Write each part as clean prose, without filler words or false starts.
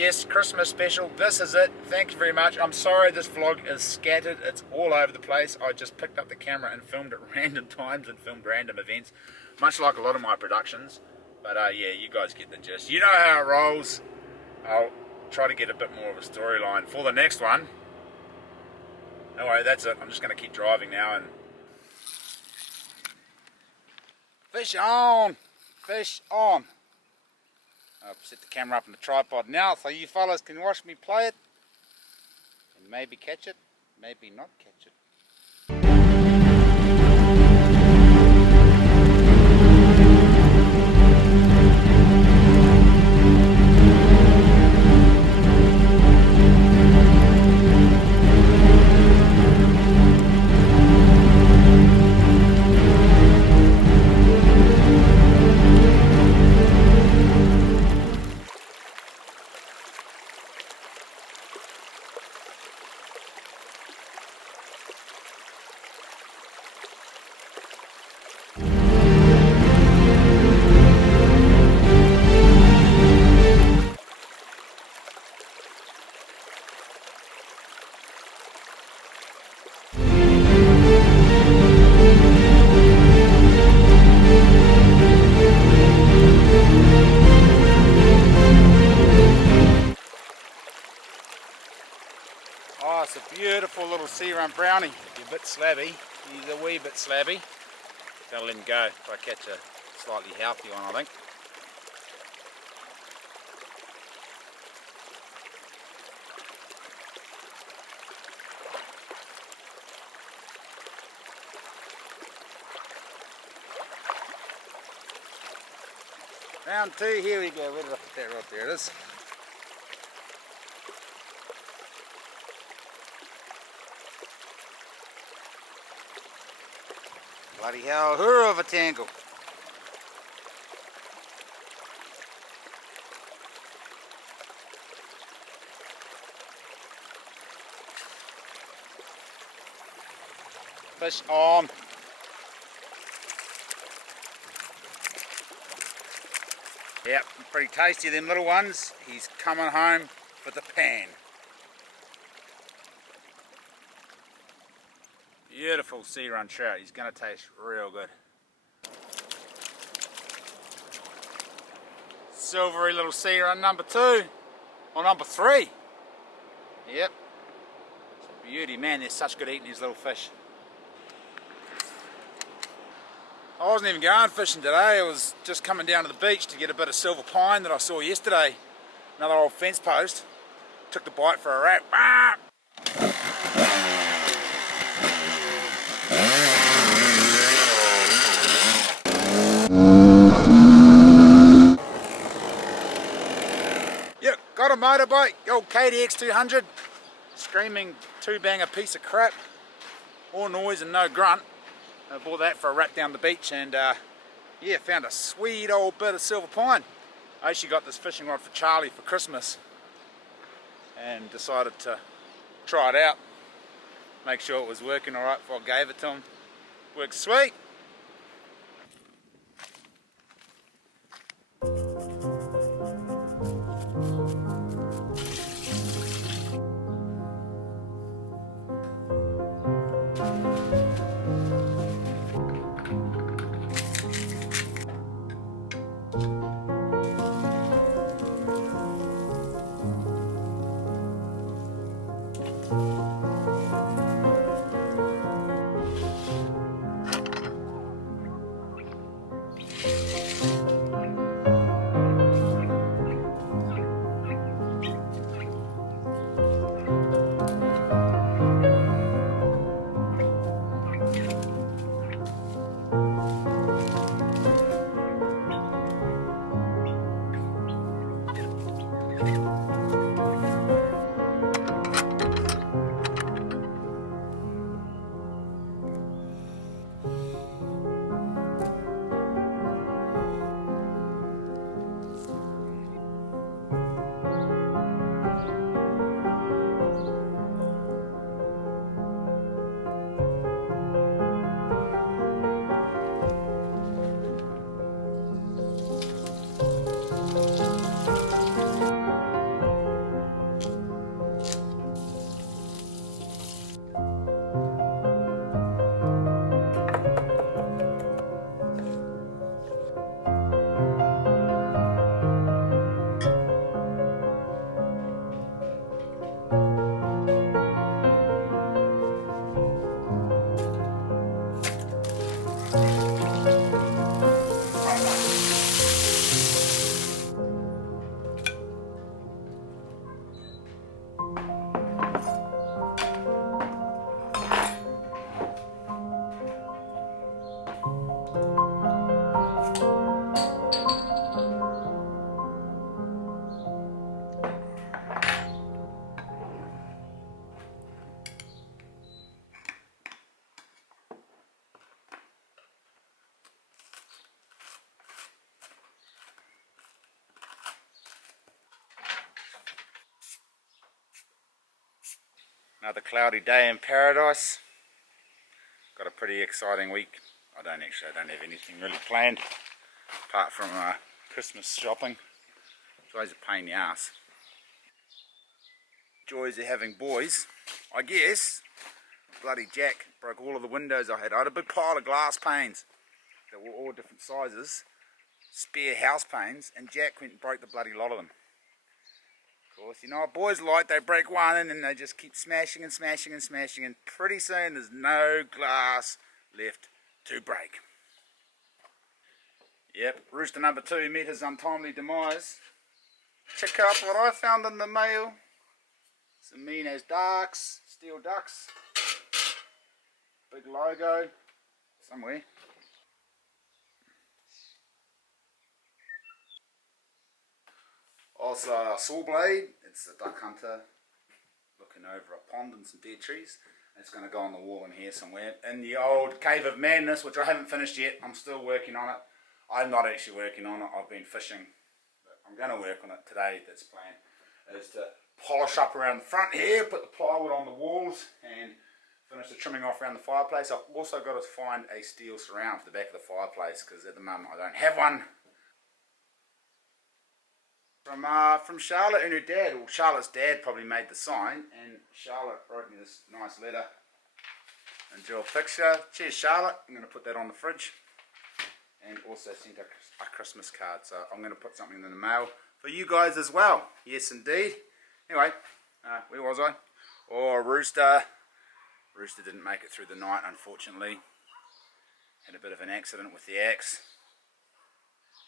Yes, Christmas special. This is it. Thank you very much. I'm sorry this vlog is scattered. It's all over the place. I just picked up the camera and filmed at random times and filmed random events, much like a lot of my productions. But yeah, you guys get the gist. You know how it rolls. I'll try to get a bit more of a storyline for the next one. Anyway, that's it. I'm just going to keep driving now and... Fish on! Fish on! I'll set the camera up on the tripod now so you fellas can watch me play it and maybe catch it, maybe not catch it. Oh, it's a beautiful little sea run brownie. He's a bit slabby. He's a wee bit slabby. Gotta let him go if I catch a slightly healthy one, I think. Round two, here we go. Where did I put that rod? There it is. Bloody hell, hurrah of a tangle. Fish on. Yep, pretty tasty them little ones. He's coming home for the pan. Beautiful sea run trout. He's going to taste real good. Silvery little sea run number 2 or number 3. Yep. It's a beauty, man. They're such good eating, these little fish. I wasn't even going fishing today. I was just coming down to the beach to get a bit of silver pine that I saw yesterday. Another old fence post. Took the bite for a rat. Ah! Yep, got a motorbike, the old KDX 200. Screaming 2-banger piece of crap. All noise and no grunt. I bought that for a rat down the beach and yeah, found a sweet old bit of silver pine. I actually got this fishing rod for Charlie for Christmas and decided to try it out, make sure it was working alright before I gave it to him. Works sweet. Another cloudy day in paradise. Got a pretty exciting week. I don't have anything really planned apart from Christmas shopping. It's always a pain in the ass. Joys of having boys, I guess. Bloody Jack broke all of the windows I had. I had a big pile of glass panes that were all different sizes, spare house panes, and Jack went and broke the bloody lot of them. Of course, you know what boys like, they break one and then they just keep smashing and smashing and smashing, and pretty soon there's no glass left to break. Yep, rooster number 2 met his untimely demise. Check out what I found in the mail. Some mean as ducks, steel ducks. Big logo somewhere. Also a saw blade. It's a duck hunter looking over a pond and some dead trees. It's going to go on the wall in here somewhere. In the old Cave of Madness, which I haven't finished yet. I'm still working on it. I'm not actually working on it. I've been fishing. But I'm going to work on it today. That's the plan. Is to polish up around the front here, put the plywood on the walls, and finish the trimming off around the fireplace. I've also got to find a steel surround for the back of the fireplace because at the moment I don't have one. From Charlotte and her dad. Well, Charlotte's dad probably made the sign, and Charlotte wrote me this nice letter and drew a picture. Cheers, Charlotte. I'm going to put that on the fridge, and also sent a Christmas card. So I'm going to put something in the mail for you guys as well. Yes, indeed. Anyway, where was I? Oh, Rooster. Rooster didn't make it through the night, unfortunately. Had a bit of an accident with the axe.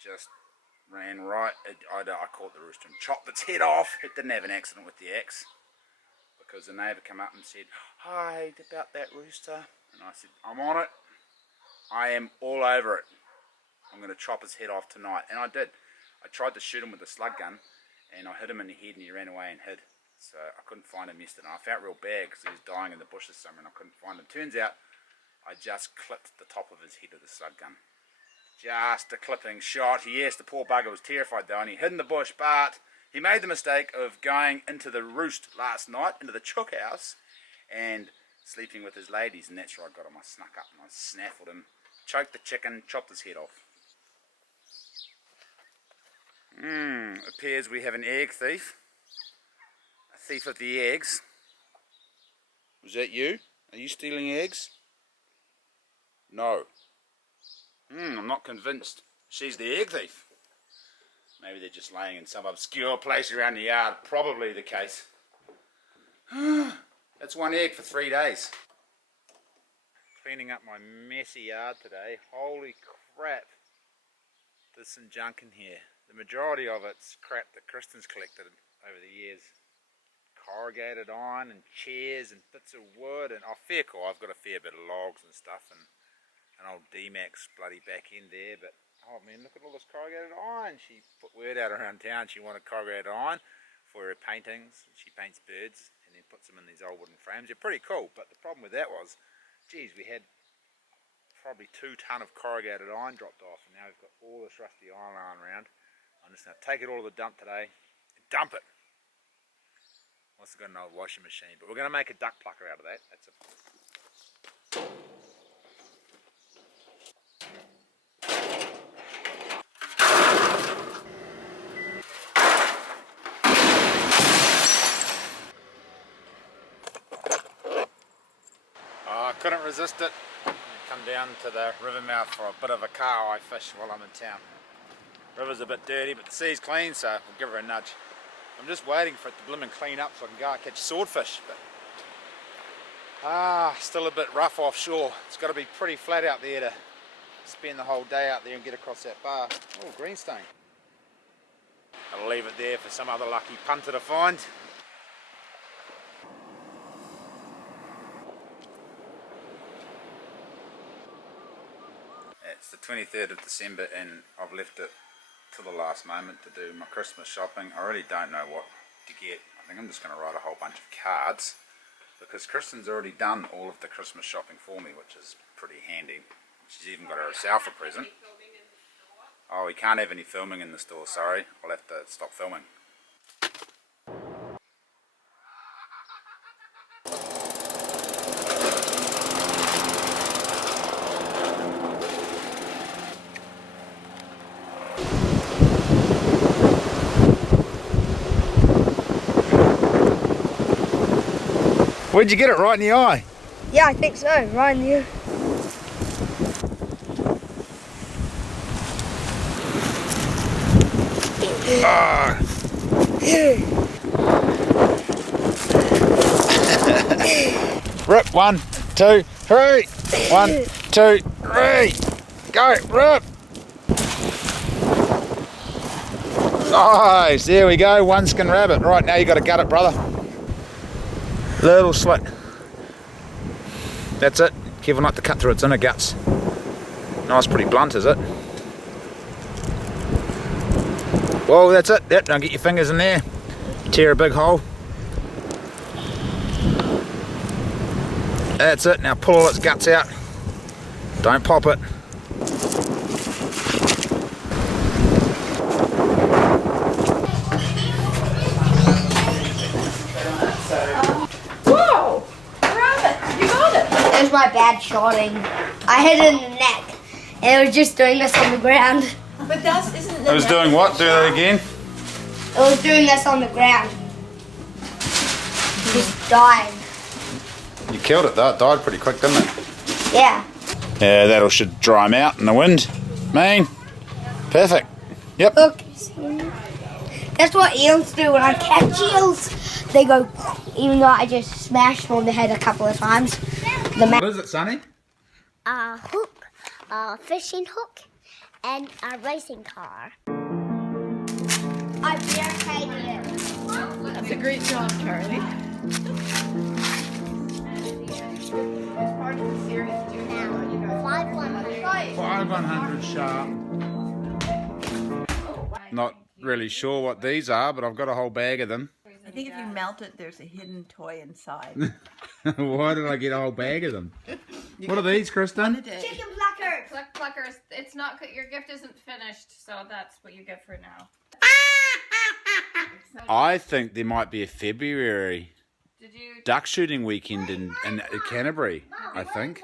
Just ran right. I caught the rooster and chopped its head off. It didn't have an accident with the axe because the neighbour came up and said, "Hi, about that rooster." And I said, "I'm on it. I am all over it. I'm going to chop his head off tonight." And I did. I tried to shoot him with a slug gun, and I hit him in the head and he ran away and hid. So I couldn't find him yesterday. I felt real bad because he was dying in the bushes somewhere and I couldn't find him. Turns out I just clipped the top of his head with a slug gun. Just a clipping shot. Yes, the poor bugger was terrified though, and he hid in the bush, but he made the mistake of going into the roost last night, into the chook house, and sleeping with his ladies, and that's where I got him. I snuck up and I snaffled him, choked the chicken, chopped his head off. Appears we have an egg thief. A thief of the eggs. Was that you? Are you stealing eggs? No. I'm not convinced. She's the egg thief. Maybe they're just laying in some obscure place around the yard. Probably the case. That's one egg for 3 days. Cleaning up my messy yard today. Holy crap. There's some junk in here. The majority of it's crap that Kristen's collected over the years. Corrugated iron and chairs and bits of wood and fair call. I've got a fair bit of logs and stuff and an old D-Max bloody back end there, but oh man, look at all this corrugated iron. She put word out around town she wanted corrugated iron for her paintings. She paints birds and then puts them in these old wooden frames. They're pretty cool, but the problem with that was, geez, we had probably 2 ton of corrugated iron dropped off, and now we've got all this rusty iron lying around. I'm just going to take it all to the dump today and dump it. Also got an old washing machine, but we're going to make a duck plucker out of that. That's a I couldn't resist it. Come down to the river mouth for a bit of a car fish while I'm in town. River's a bit dirty, but the sea's clean, so we'll give her a nudge. I'm just waiting for it to blim and clean up so I can go and catch swordfish. But still a bit rough offshore. It's got to be pretty flat out there to spend the whole day out there and get across that bar. Oh, greenstone. I'll leave it there for some other lucky punter to find. It's the 23rd of December and I've left it to the last moment to do my Christmas shopping. I really don't know what to get. I think I'm just going to write a whole bunch of cards because Kristen's already done all of the Christmas shopping for me, which is pretty handy. She's even got herself a present. Oh, we can't have any filming in the store, sorry. I'll have to stop filming. Where'd you get it? Right in the eye? Yeah, I think so. Right in the... Rip, 1, 2, 3. 1, 2, 3. Go, rip. Nice, there we go, 1 skin rabbit. Right, now you got to gut it, brother. Little slit. That's it. Careful not to cut through its inner guts. Nice, pretty blunt, is it? Whoa, that's it. Yep, now get your fingers in there. Tear a big hole. That's it. Now pull all its guts out. Don't pop it. Whoa! Rabbit! You got it! It was my bad shotting. I hit it in the neck. And it was just doing this on the ground. But that's isn't It was doing what? Do that again? It was doing this on the ground. Just died. You killed it though. It died pretty quick, didn't it? Yeah. Yeah, that'll should dry them out in the wind. Mean. Perfect. Yep. Look. That's what eels do when I catch eels. They go, even though I just smashed them on the head a couple of times. What is it, Sonny? A hook, a fishing hook, and a racing car. I barricaded it. That's a great job, Charlie. Part of the series too. Now, 500. 500 sharp. Not really sure what these are, but I've got a whole bag of them. I think if you melt it, there's a hidden toy inside. Why did I get a whole bag of them? What are these, Kristen? Chicken pluckers. Pluckers. It's not. Your gift isn't finished, so that's what you get for now. I think there might be a February Did you? duck shooting weekend in Canterbury, I think.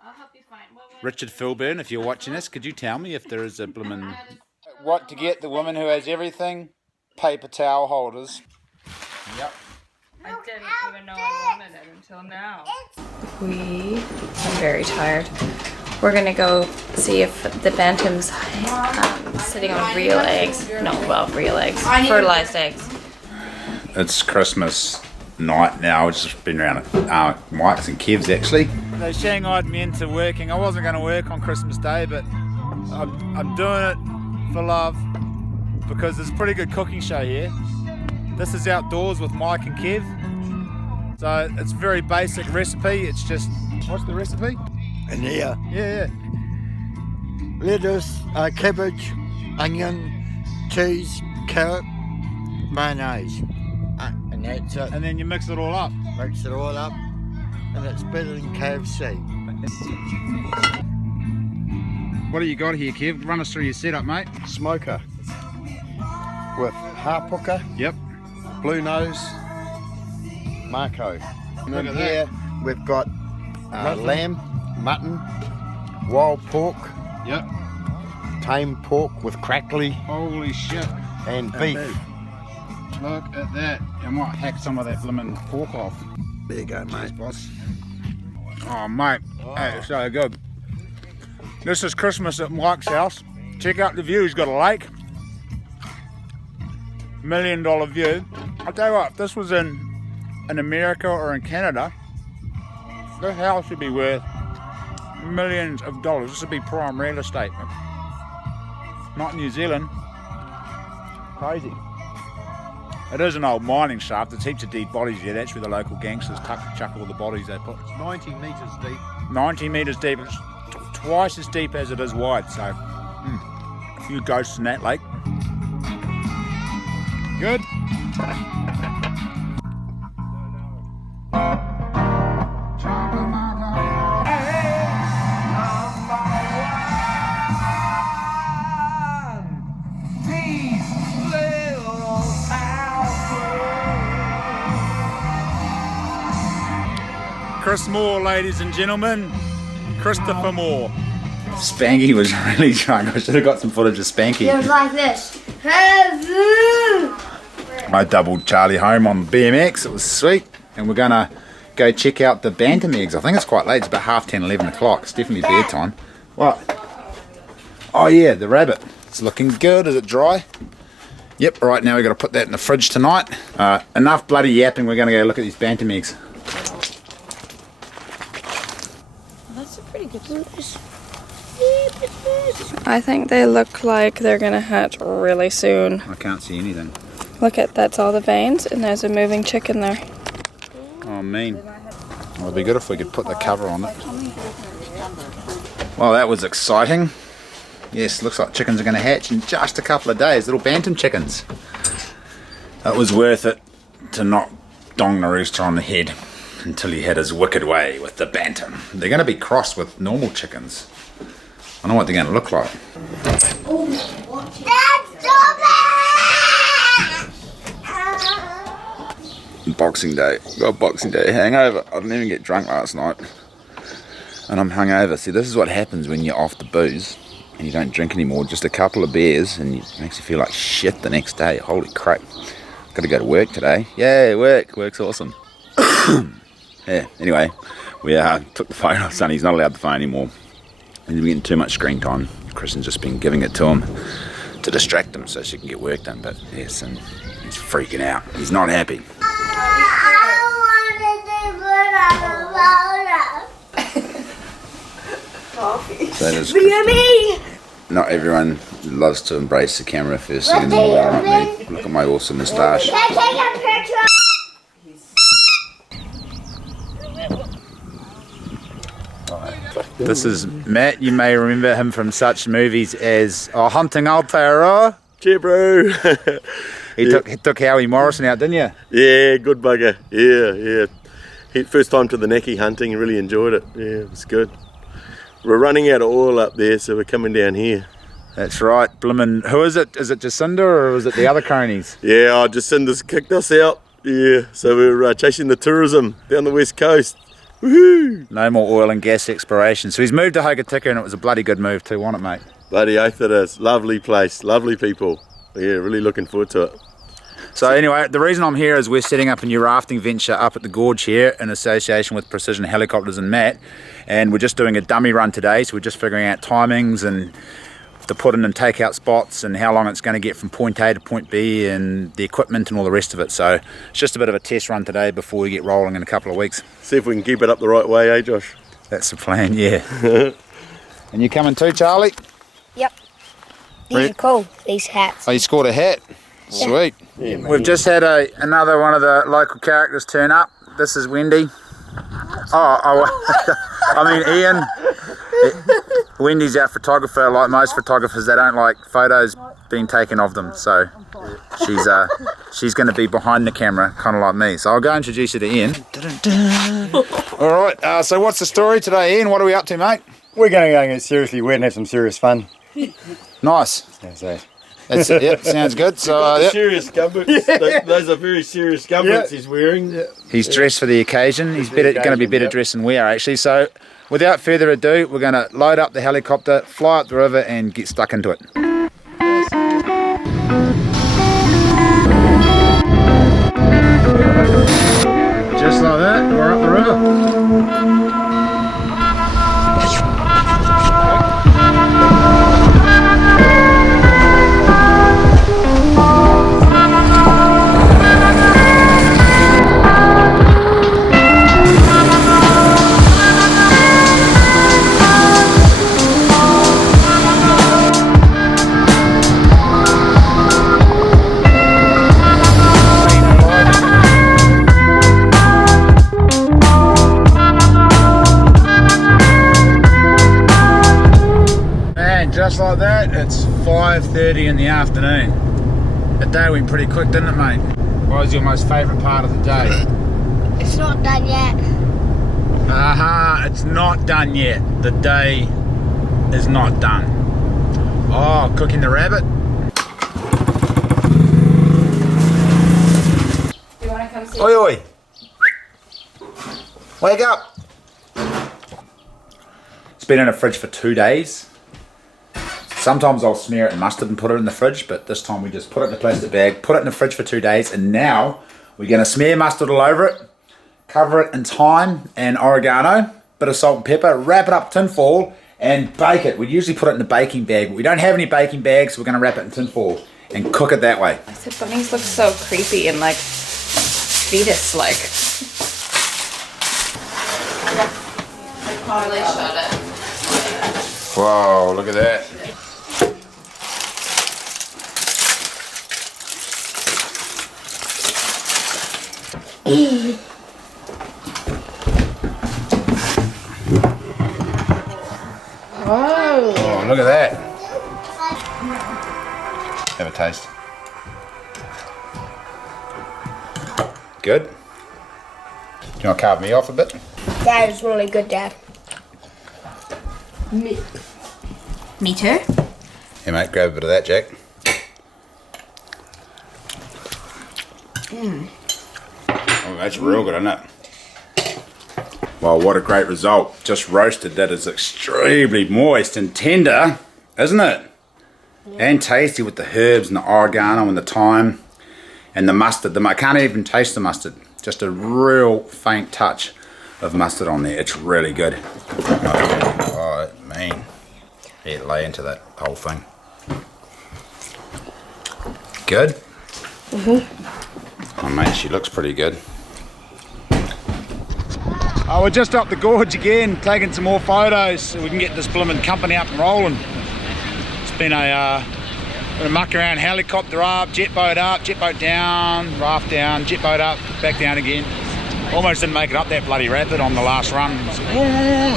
I'll help you find. Richard Philburn, if you're watching this, could you tell me if there is a bloomin'... What to get the woman who has everything? Paper towel holders. Yep. I didn't even know I wanted it until now. I'm very tired. We're gonna go see if the bantam's sitting on real eggs. No, well, real eggs. Fertilized eggs. It's Christmas night now. We've just been around at Mike's and Kev's actually. They shanghaied me into working. I wasn't going to work on Christmas Day, but I'm doing it for love because there's a pretty good cooking show here. This is outdoors with Mike and Kev. So it's a very basic recipe. It's just, what's the recipe? And here, Yeah. lettuce, cabbage, onion, cheese, carrot, mayonnaise. And that's it. And then you mix it all up. Mix it all up, and it's better than KFC. What do you got here, Kev? Run us through your setup, mate. Smoker with harp hooker, Yep. blue nose, Marco. And Look then at here we've got lamb, mutton, wild pork, Yep. tame pork with crackly, Holy shit. and beef. Look at that. I might hack some of that blimmin' pork off. There you go, mate. Boss. Oh, mate. That's so good. This is Christmas at Mike's house. Check out the view. He's got a lake. $1 million view. I'll tell you what, if this was in America or in Canada, this house would be worth millions of dollars. This would be prime real estate. Not New Zealand. Crazy. It is an old mining shaft. There's heaps of dead bodies here. That's where the local gangsters chuck all the bodies they put. It's 90 metres deep. 90 metres deep. It's twice as deep as it is wide. So, a few ghosts in that lake. Good. Chris Moore, ladies and gentlemen. Christopher Moore. Spanky was really drunk. I should have got some footage of Spanky. It was like this. I doubled Charlie home on BMX. It was sweet. and we're gonna go check out the bantam eggs. I think it's quite late, it's about 10:30, 11 o'clock. It's definitely bedtime. What? Oh yeah, the rabbit. It's looking good. Is it dry? Yep, right now we've got to put that in the fridge tonight. Enough bloody yapping, we're gonna go look at these bantam eggs. That's a pretty good size. I think they look like they're gonna hatch really soon. I can't see anything. Look at, that's all the veins, and there's a moving chicken there. Oh, mean. Well, it'd be good if we could put the cover on it. Well, that was exciting. Yes, looks like chickens are going to hatch in just a couple of days. Little bantam chickens. It was worth it to not dong the rooster on the head until he had his wicked way with the bantam. They're going to be crossed with normal chickens. I know what they're going to look like. Boxing Day. Got a Boxing Day hangover. I didn't even get drunk last night. And I'm hungover. See, this is what happens when you're off the booze and you don't drink anymore. Just a couple of beers and it makes you feel like shit the next day. Holy crap. Got to go to work today. Yay, work. Work's awesome. Yeah, anyway, we took the phone off Sonny. He's not allowed the phone anymore. He's been getting too much screen time. Kristen's just been giving it to him to distract him so she can get work done. But yes, and he's freaking out. He's not happy. So that is not everyone loves to embrace the camera first thing in the morning. Look at my awesome moustache. This is Matt. You may remember him from such movies as Hunting Aotearoa. Yeah, bro. He took Howie Morrison out, didn't you? Yeah, good bugger. Yeah. First time to the Necky hunting, really enjoyed it. Yeah, it was good. We're running out of oil up there, so we're coming down here. That's right. Blimmin', who is it? Is it Jacinda or is it the other cronies? Yeah, Jacinda's kicked us out. Yeah, so we're chasing the tourism down the west coast. Woohoo! No more oil and gas exploration. So he's moved to Hokitika and it was a bloody good move too, wasn't it, mate? Bloody oath it is. Lovely place, lovely people. Yeah, really looking forward to it. So anyway, the reason I'm here is we're setting up a new rafting venture up at the gorge here in association with Precision Helicopters and Matt, and we're just doing a dummy run today, so we're just figuring out timings and the put in and take out spots and how long it's going to get from point A to point B and the equipment and all the rest of it. So it's just a bit of a test run today before we get rolling in a couple of weeks. See if we can keep it up the right way, eh, Josh? That's the plan, yeah. And you coming too, Charlie? Yep. These are cool, these hats. Oh, you scored a hat? Sweet. Yeah, we've just had another one of the local characters turn up. This is Wendy. I mean Ian. Wendy's our photographer. Like most photographers, they don't like photos being taken of them. So she's going to be behind the camera, kind of like me. So I'll go introduce you to Ian. All right. So what's the story today, Ian? What are we up to, mate? We're going to go and get seriously wet and have some serious fun. Nice. Yeah, so. That's it. Yep, sounds good. So yep. Serious gumboots. Yeah. Those are very serious gumboots he's wearing. Yeah. He's dressed for the occasion. He's going to be better dressed than we are, actually. So without further ado, we're going to load up the helicopter, fly up the river and get stuck into it. Just like that, we're up the river. Just like that, it's 5:30 in the afternoon. The day went pretty quick, didn't it, mate? What was your most favourite part of the day? It's not done yet. Aha, it's not done yet. The day is not done. Oh, cooking the rabbit. You want to come see? Oi, oi. Wake up. It's been in the fridge for 2 days. Sometimes I'll smear it in mustard and put it in the fridge, but this time we just put it in a plastic bag, put it in the fridge for 2 days, and now we're going to smear mustard all over it cover it in thyme and oregano, bit of salt and pepper, wrap it up tin foil and bake it. We usually put it in a baking bag, but we don't have any baking bags, so we're going to wrap it in tin foil and cook it that way. I said bunnies look so creepy and like fetus-like. Probably shot it. Whoa, look at that. Oh, look at that. Have a taste. Good. Do you want to carve me off a bit? That is really good, Dad. Me too. Here, mate, grab a bit of that, Jack. Oh, that's real good, isn't it? Well, what a great result. Just roasted. That is extremely moist and tender, isn't it? Yeah. And tasty with the herbs and the oregano and the thyme and the mustard. I can't even taste the mustard. Just a real faint touch of mustard on there. It's really good. Oh, man. Yeah, lay into that whole thing. Good? Oh, mate, she looks pretty good. Oh, we're just up the gorge again, taking some more photos so we can get this blooming company up and rolling. It's been a muck around, helicopter up, jet boat down, raft down, jet boat up, back down again. Almost didn't make it up that bloody rapid on the last run.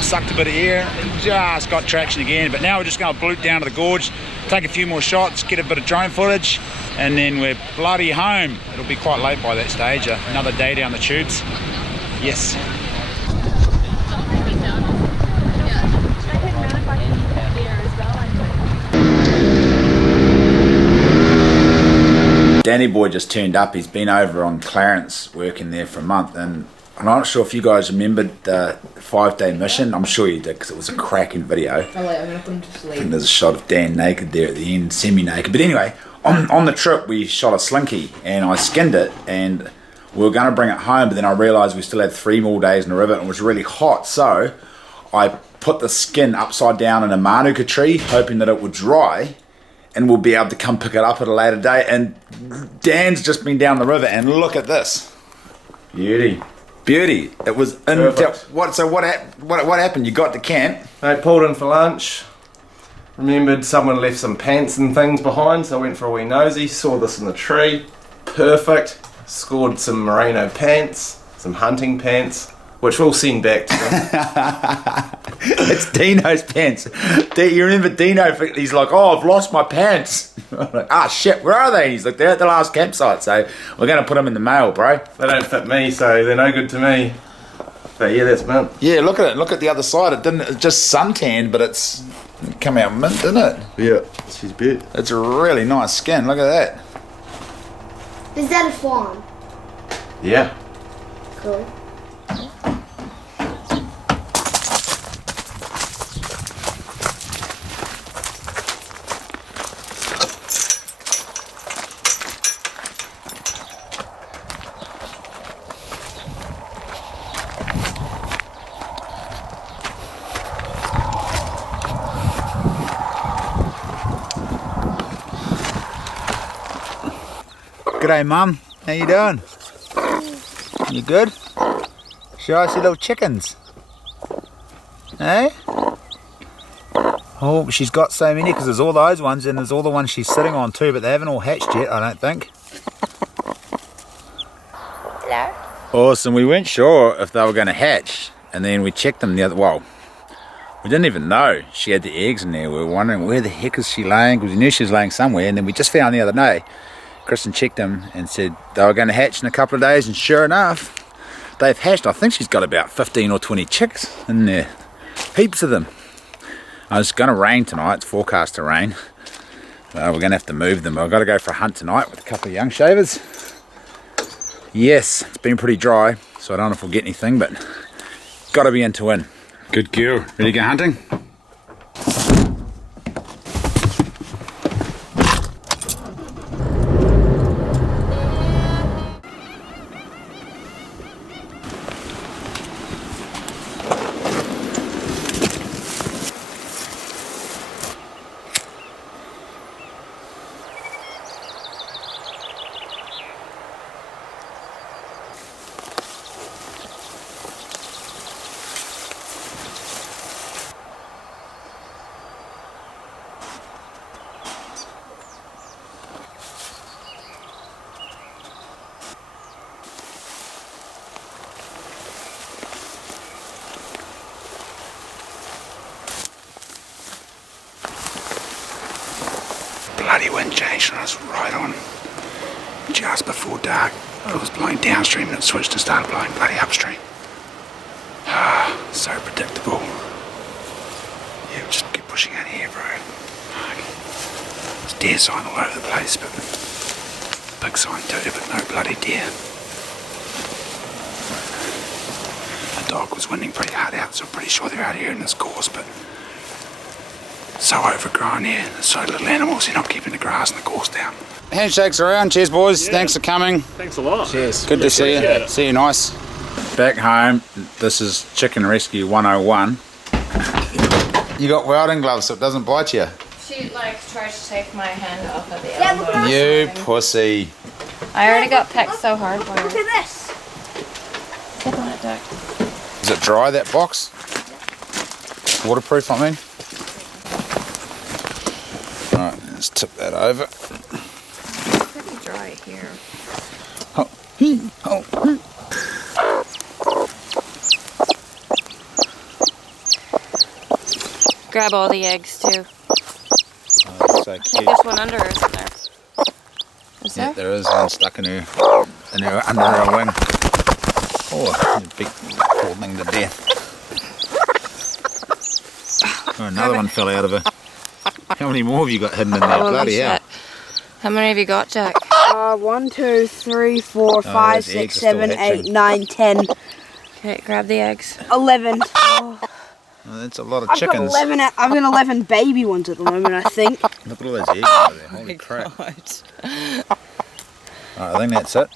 Sucked a bit of air, just got traction again. But now we're just going to bloop down to the gorge, take a few more shots, get a bit of drone footage, and then we're bloody home. It'll be quite late by that stage. Another day down the tubes. Yes. Danny boy just turned up. He's been over on Clarence working there for a month, and I'm not sure if you guys remembered the 5-day mission. I'm sure you did because it was a cracking video. Oh wait, I'm gonna put him to sleep. I think there's a shot of Dan naked there at the end, semi-naked. But anyway, on the trip we shot a slinky and I skinned it, and we were going to bring it home, but then I realised we still had 3 more days in the river and it was really hot, so I put the skin upside down in a manuka tree hoping that it would dry and we'll be able to come pick it up at a later date. And Dan's just been down the river and look at this. Beauty. It was in. So what happened? You got to camp. I pulled in for lunch. Remembered someone left some pants and things behind, so I went for a wee nosy. Saw this in the tree. Perfect. Scored some merino pants, some hunting pants, which we'll send back to them. It's Dino's pants. You remember Dino? He's like, oh, I've lost my pants. I'm like, ah, shit, where are they? And he's like, they're at the last campsite, so we're going to put them in the mail, bro. They don't fit me, so they're no good to me. But yeah, that's mint. Yeah, look at it. Look at the other side. It's just suntan, but it's come out mint, didn't it? Yeah, she's bit. It's a really nice skin. Look at that. Is that a fawn? Yeah. Cool. G'day, Mum. How you doing? You good? Show us your little chickens. Eh? Oh, she's got so many because there's all those ones and there's all the ones she's sitting on too, but they haven't all hatched yet, I don't think. Hello? Awesome. We weren't sure if they were going to hatch, and then we checked them the other. Well, we didn't even know she had the eggs in there. We were wondering where the heck is she laying, because we knew she was laying somewhere, and then we just found the other day. Kristen checked them and said they were going to hatch in a couple of days, and sure enough, they've hatched. I think she's got about 15 or 20 chicks in there. Heaps of them. It's going to rain tonight. It's forecast to rain. We're going to have to move them. I've got to go for a hunt tonight with a couple of young shavers. Yes, it's been pretty dry, so I don't know if we'll get anything, but got to be in to win. Good girl. Ready to go hunting? changed and I was right on just before dark. It was blowing downstream and it switched and started blowing bloody upstream. Ah, so predictable. Yeah, just keep pushing out here, bro. There's deer sign all over the place, but big sign too, but no bloody deer. The dog was winning pretty hard out, so I'm pretty sure they're out here in this course, but so overgrown here. There's so little animals, they're not keeping the grass and the course down. Handshakes around. Cheers, boys. Yeah. Thanks for coming. Thanks a lot. Cheers. Good to see you. See you nice. Back home, this is Chicken Rescue 101. You got welding gloves so it doesn't bite you. She tried to take my hand off of the elbow. You pussy. I already got pecked so hard for Look her. at this. Step on it, Doc. Is it dry, that box? Waterproof, I mean. Alright, let's tip that over. Pretty dry here. Oh. Oh. Grab all the eggs too. Oh, so I cute. think there's one under her, isn't there? Is Yeah, there? there is one stuck in her under her wing. Oh, a big poor thing to death. Oh, another one fell out of her. How many more have you got hidden in there? Holy Bloody hell. shit. How many have you got, Jack? 1, 2, 3, 4, 5, those 6, eggs are still 7, 8, hatching. 9, 10, Okay, grab the eggs. 11. Oh, Oh, that's a lot of I've got chickens. 11. I've got 11 baby ones at the moment, I think. Look at all those eggs over there. Holy crap. Alright, I think that's it.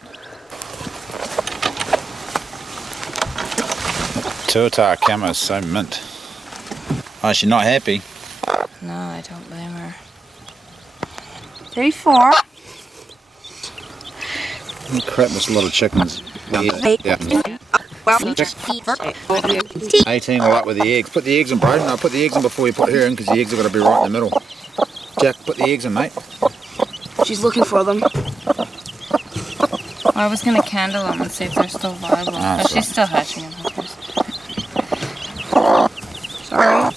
Tuatara camo is so mint. Oh, she's not happy. No, I don't blame her. 3, 4. Holy crap, there's a lot of chickens. Yeah. 18 all up with the eggs. Put the eggs in, bro. No, put the eggs in before you put her in because the eggs are going to be right in the middle. Jack, put the eggs in, mate. She's looking for them. I was going to candle them and see if they're still viable. Ah, But sorry. she's still hatching them, of course. Sorry.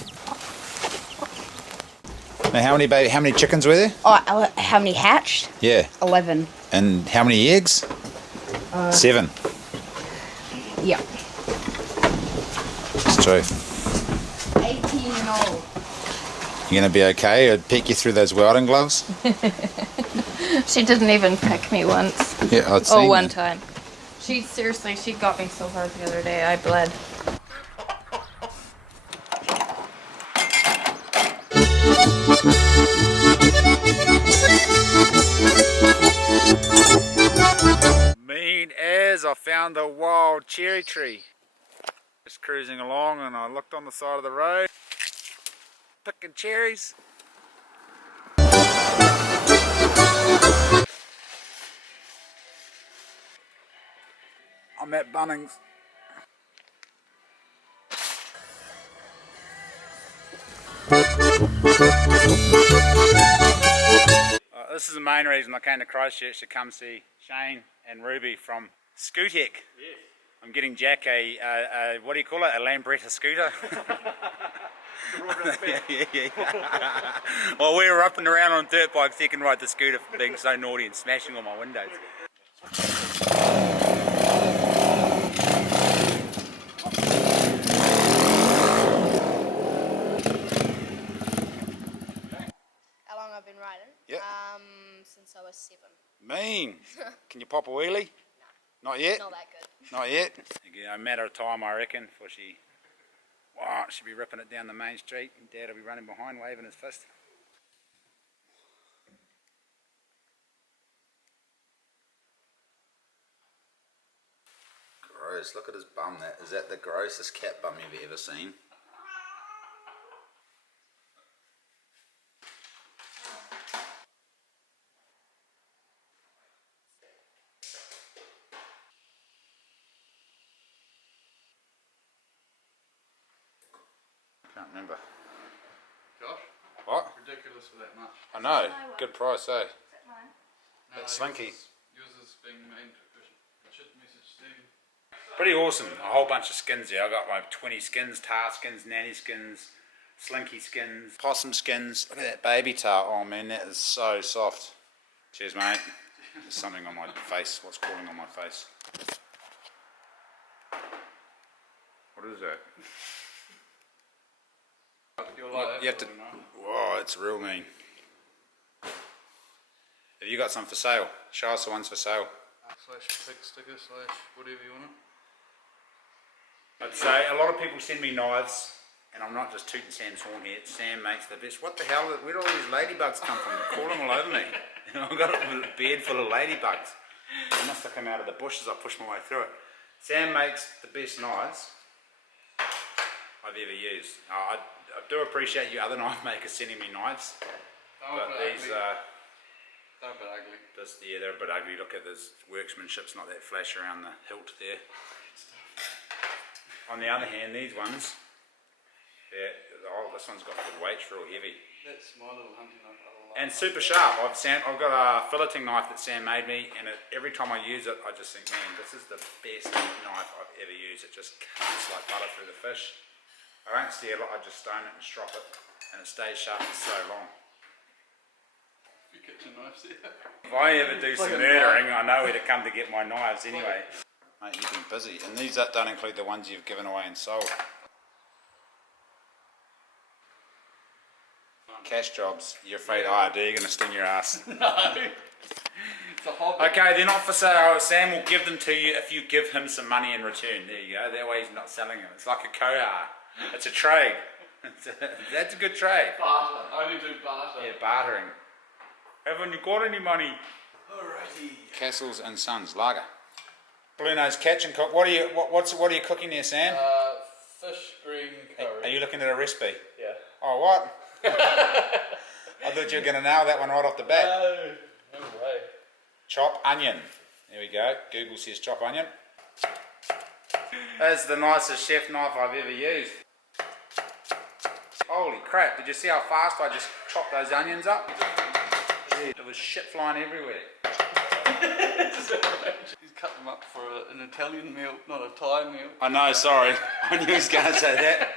Now, how many chickens were there? Oh, how many hatched? Yeah. 11. And how many eggs? 7. Yeah. It's true. 18 and all. You gonna be okay? I'd peek you through those welding gloves. She didn't even peck me once. Yeah, I'd Oh, seen one that. time. She got me so hard the other day, I bled. Mean as I found the wild cherry tree. Just cruising along and I looked on the side of the road, picking cherries. I'm at Bunnings. This is the main reason I came to Christchurch to come see Shane and Ruby from Scootek. Yes. I'm getting Jack a what do you call it? A Lambretta scooter. yeah. Well, we were up and around on dirt bikes. He can ride the scooter for being so naughty and smashing all my windows. How long I've been riding? Yep. Since I was 7. Mean. Can you pop a wheelie? No. Not yet? Not that good. Not yet? A matter of time, I reckon, before she'll be ripping it down the main street and Dad will be running behind waving his fist. Gross, look at his bum. Is that the grossest cat bum you've ever seen? Can't remember. Josh? What? Ridiculous for that much. I know. Good price, eh? That's slinky. Yours is being made I should message Steve. Pretty awesome. A whole bunch of skins there. I got like 20 skins, tar skins, nanny skins, slinky skins, possum skins. Look at that baby tail. Oh man, that is so soft. Cheers, mate. There's something on my face. What's crawling on my face? What is that? You have to. Whoa, it's real mean. Have you got some for sale? Show us the ones for sale. Slash pig sticker slash whatever you want it. I'd say a lot of people send me knives, and I'm not just tooting Sam's horn here. Sam makes the best. What the hell? Where do all these ladybugs come from? They're crawling all over me. I've got a bed full of ladybugs. They must have come out of the bush as I push my way through it. Sam makes the best knives I've ever used. I do appreciate you other knife makers sending me knives, but these they're a bit ugly. Yeah, they're a bit ugly. Look at this workmanship's not that flash around the hilt there. On the other hand, these ones, this one's got good weight, it's real heavy. That's my little hunting knife. And super sharp. I've got a filleting knife that Sam made me, and every time I use it, I just think, man, this is the best knife I've ever used. It just cuts like butter through the fish. I don't steal it, I just stone it and strop it, and it stays sharp for so long. Your kitchen knives there. If I ever do some murdering, I know where to come to get my knives anyway. Mate, you've been busy, and these don't include the ones you've given away and sold. Cash jobs, you're afraid IRD are going to sting your ass. No. It's a hobby. Okay, they're not for sale. Sam will give them to you if you give him some money in return. There you go. That way he's not selling them. It's like a kohar. It's a trade. That's a good trade. Barter. I only do barter. Yeah, bartering. Haven't you got any money? Alrighty. Castles and Sons lager. Blue Nose Catch and Cook. What are you cooking there, Sam? Fish green curry. Are you looking at a recipe? Yeah. Oh, what? I thought you were going to nail that one right off the bat. No way. Chop onion. There we go. Google says chop onion. That's the nicest chef knife I've ever used. Holy crap, did you see how fast I just chopped those onions up? There was shit flying everywhere. He's cut them up for an Italian meal, not a Thai meal. I know, sorry. I knew he was going to say that.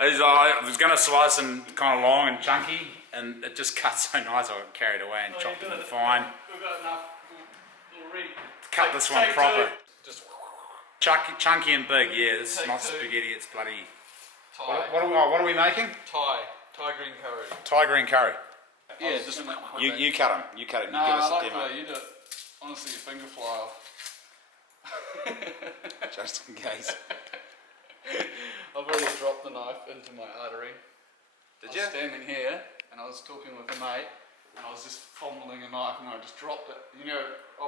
I was going to slice them kind of long and chunky, and it just cut so nice I got carried away and chopped them in fine. We've got enough already. Cut this one proper. Just chunky and big, yeah. It's not spaghetti, it's bloody... Thai. What are we making? Thai green curry. Thai green curry. Yeah, just you cut them. You cut it. You give us a demo. You do it. Honestly, your finger fly off. Just in case. I've already dropped the knife into my artery. Did you? I was standing here and I was talking with a mate and I was just fumbling a knife and I just dropped it. You know,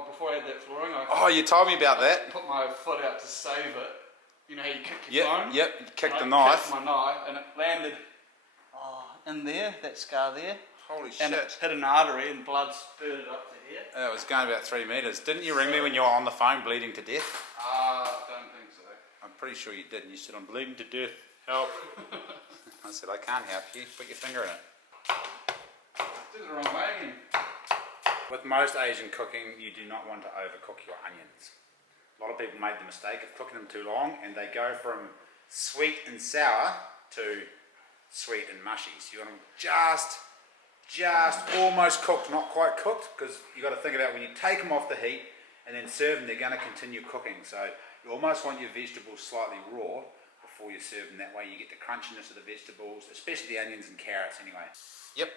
before I had that flooring, you told me about that. Put my foot out to save it. You know how you kick your phone? Yep, you kicked the I knife. kicked my knife and it landed in there, that scar there. Holy shit. And it hit an artery and blood spurted up to here. It was going about 3 metres. Didn't you ring me when you were on the phone bleeding to death? I don't think so. I'm pretty sure you did. You said, I'm bleeding to death. Help. I said, I can't help you. Put your finger in it. Did it the wrong way again. With most Asian cooking, you do not want to overcook your onions. A lot of people make the mistake of cooking them too long and they go from sweet and sour to sweet and mushy. So you want them just almost cooked, not quite cooked, because you got to think about when you take them off the heat and then serve them, they're going to continue cooking. So you almost want your vegetables slightly raw before you serve them. That way you get the crunchiness of the vegetables, especially the onions and carrots anyway. Yep.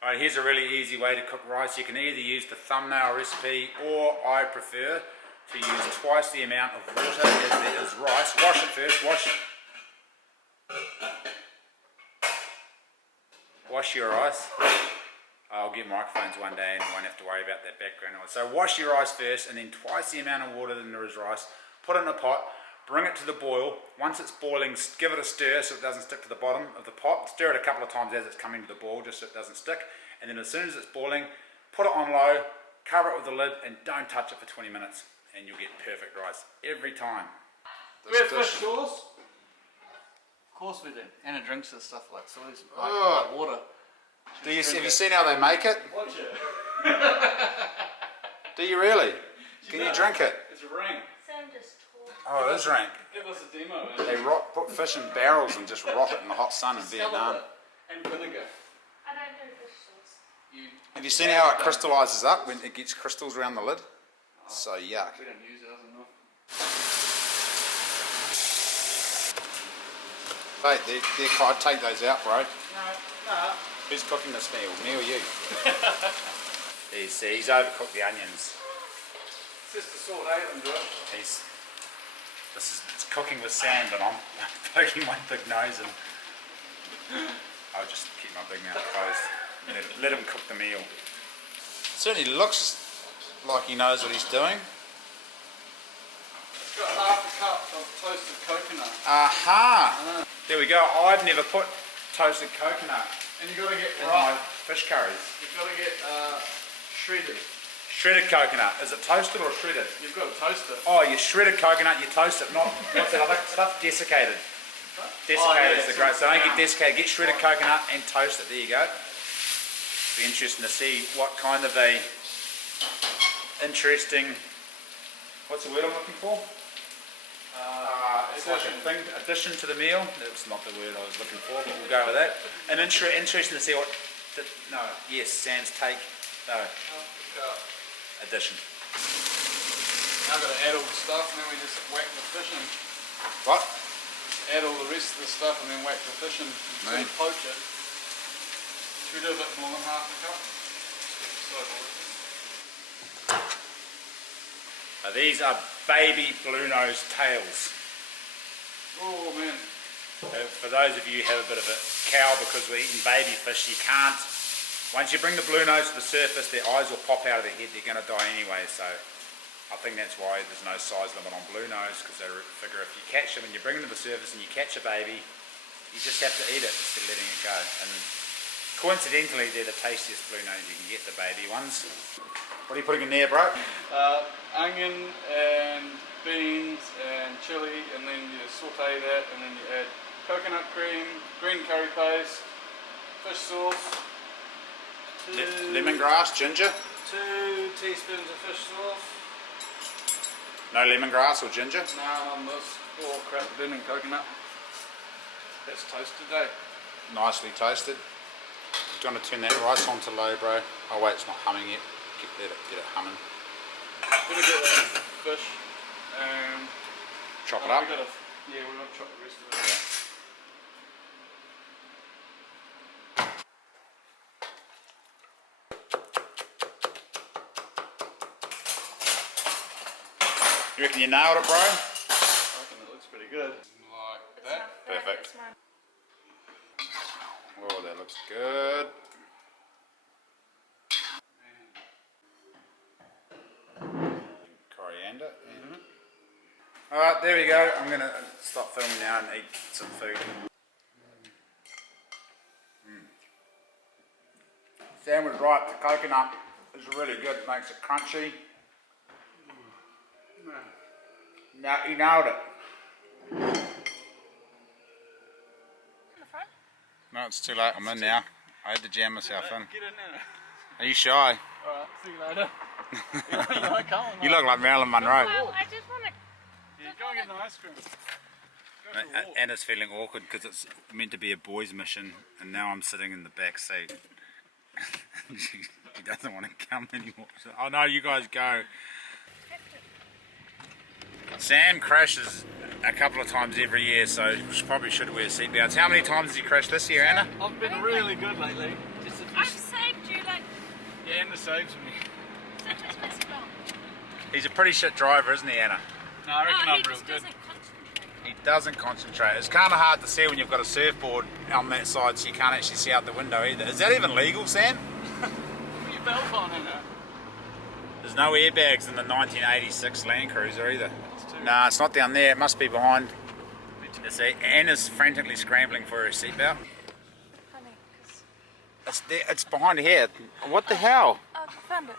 Alright, here's a really easy way to cook rice. You can either use the thumbnail recipe, or I prefer to use twice the amount of water as there is rice. Wash it first, wash your rice. I'll get microphones one day and won't have to worry about that background noise. So wash your rice first, and then twice the amount of water than there is rice. Put it in a pot, bring it to the boil. Once it's boiling, give it a stir so it doesn't stick to the bottom of the pot. Stir it a couple of times as it's coming to the boil, just so it doesn't stick. And then as soon as it's boiling, put it on low, cover it with the lid, and don't touch it for 20 minutes. And you'll get perfect rice every time. Do we have fish sauce? Of course we do. Anna drinks this stuff like soys, like water. Have you seen how they make it? Watch it. Do you really? Can you drink it? It's a ring. Sam just talked. Oh, it is rank. Give us a demo. They put fish in barrels and just rot it in the hot sun in Vietnam. And vinegar. I don't do fish sauce. Have you seen how it crystallises up when it gets crystals around the lid? So yuck. We don't use ours enough. Hey, I'd take those out, bro. No. Who's cooking this meal? Me or you? He's overcooked the onions. It's just a salt ailing to it. It's cooking with sand, and I'm poking my big nose in. I'll just keep my big mouth closed. Let him cook the meal. Certainly looks like he knows what he's doing. It's got half a cup of toasted coconut. Aha! There we go. I've never put toasted coconut And you've got to get in my fish curries. You've got to get shredded. Shredded coconut. Is it toasted or shredded? You've got to toast it. Oh, you shredded coconut, you toast it, not that other stuff, desiccated. Desiccated is the great. So don't get desiccated, get shredded coconut and toast it. There you go. Be interesting to see what kind of a interesting, what's the word I'm looking for? It's like a thing, addition to the meal. That's not the word I was looking for, but we'll go with that. And interesting to see what, Sam's take, addition. Now I've got to add all the stuff and then we just whack the fish in. What? Add all the rest of the stuff and then whack the fish in. Sort of poach it. Should we do a bit more than half a cup? These are baby blue nose tails. Oh man. For those of you who have a bit of a cow because we're eating baby fish, you can't. Once you bring the blue nose to the surface, their eyes will pop out of their head. They're going to die anyway. So I think that's why there's no size limit on blue nose, because they figure if you catch them and you bring them to the surface and you catch a baby, you just have to eat it instead of letting it go. And coincidentally, they're the tastiest blue nose you can get, the baby ones. What are you putting in there, bro? Onion and beans and chili, and then you saute that, and then you add coconut cream, green curry paste, fish sauce, lemongrass, ginger? 2 teaspoons of fish sauce. No lemongrass or ginger? No, on this. Oh crap, burning coconut. That's toasted, eh? Nicely toasted. Do you want to turn that rice on to low, bro? Oh wait, it's not humming yet. Get it humming. Gonna get that fish and chop it up. we're gonna chop the rest of it. You reckon you nailed it, bro? I reckon it looks pretty good. Like that. Perfect. Oh, that looks good. Coriander. Alright, there we go. I'm going to stop filming now and eat some food. Sam was right, the coconut is really good, it makes it crunchy. Now you nailed it. No, it's too late, I'm in now. I had to jam myself in. Get in there. Are you shy? Alright, see you later. You look like Marilyn Monroe. Well, I just want to. Go and get an ice cream. Anna's feeling awkward because it's meant to be a boys' mission, and now I'm sitting in the back seat. She doesn't want to come anymore. So, oh no, you guys go. Sam crashes a couple of times every year, so she probably should wear seatbelts. How many times has he crashed this year, Anna? I've been really good lately. Just I've saved you like. Yeah, Anna saves me. He's a pretty shit driver, isn't he, Anna? No, I reckon I'm real good. He doesn't concentrate. It's kind of hard to see when you've got a surfboard on that side, so you can't actually see out the window either. Is that even legal, Sam? Put your belt on, Anna. There's no airbags in the 1986 Land Cruiser either. Nah, it's not down there. It must be behind. You see, Anna's frantically scrambling for her seatbelt. It's behind here. What the hell? I found it.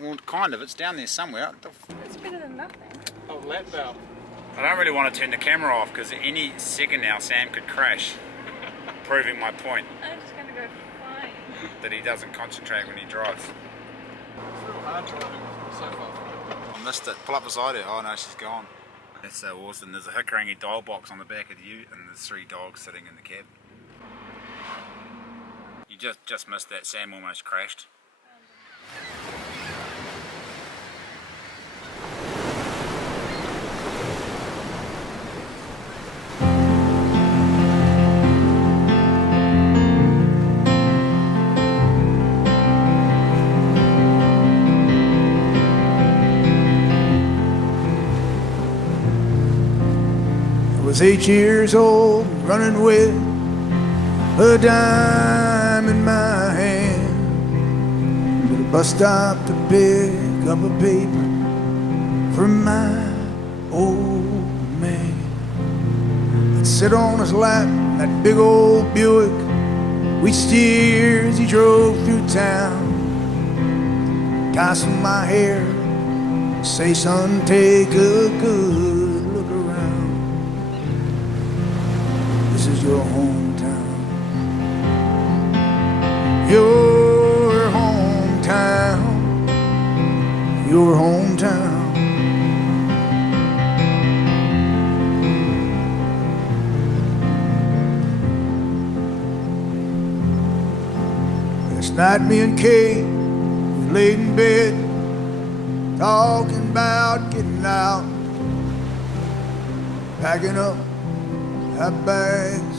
Well, kind of. It's down there somewhere. It's better than nothing. Oh, lap belt. I don't really want to turn the camera off because any second now Sam could crash, proving my point I'm just going to go flying. that he doesn't concentrate when he drives. It's real hard driving so far. I missed it. Pull up beside her. Oh no, she's gone. That's so awesome. There's a Hikarangi dial box on the back of the ute and there's 3 dogs sitting in the cab. You just missed that. Sam almost crashed. I was 8 years old, running with a dime in my hand, at a bus stop to pick up a paper from my old man. I'd sit on his lap, that big old Buick, we'd steer as he drove through town, tossing my hair, say son, take a good look around. This is your hometown, your hometown, your hometown. Last night me and Kate, we laid in bed, talking about getting out, packing up our bags,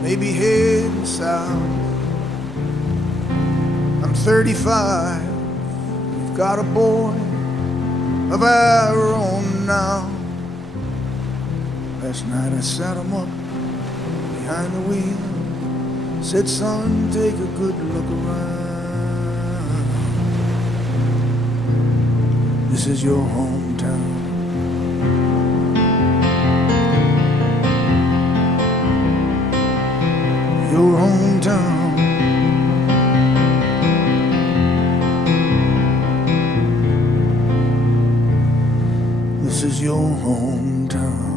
maybe heading south. I'm 35, we've got a boy of our own now. Last night I sat him up behind the wheel, said son, take a good look around. This is your hometown, your hometown. This is your hometown.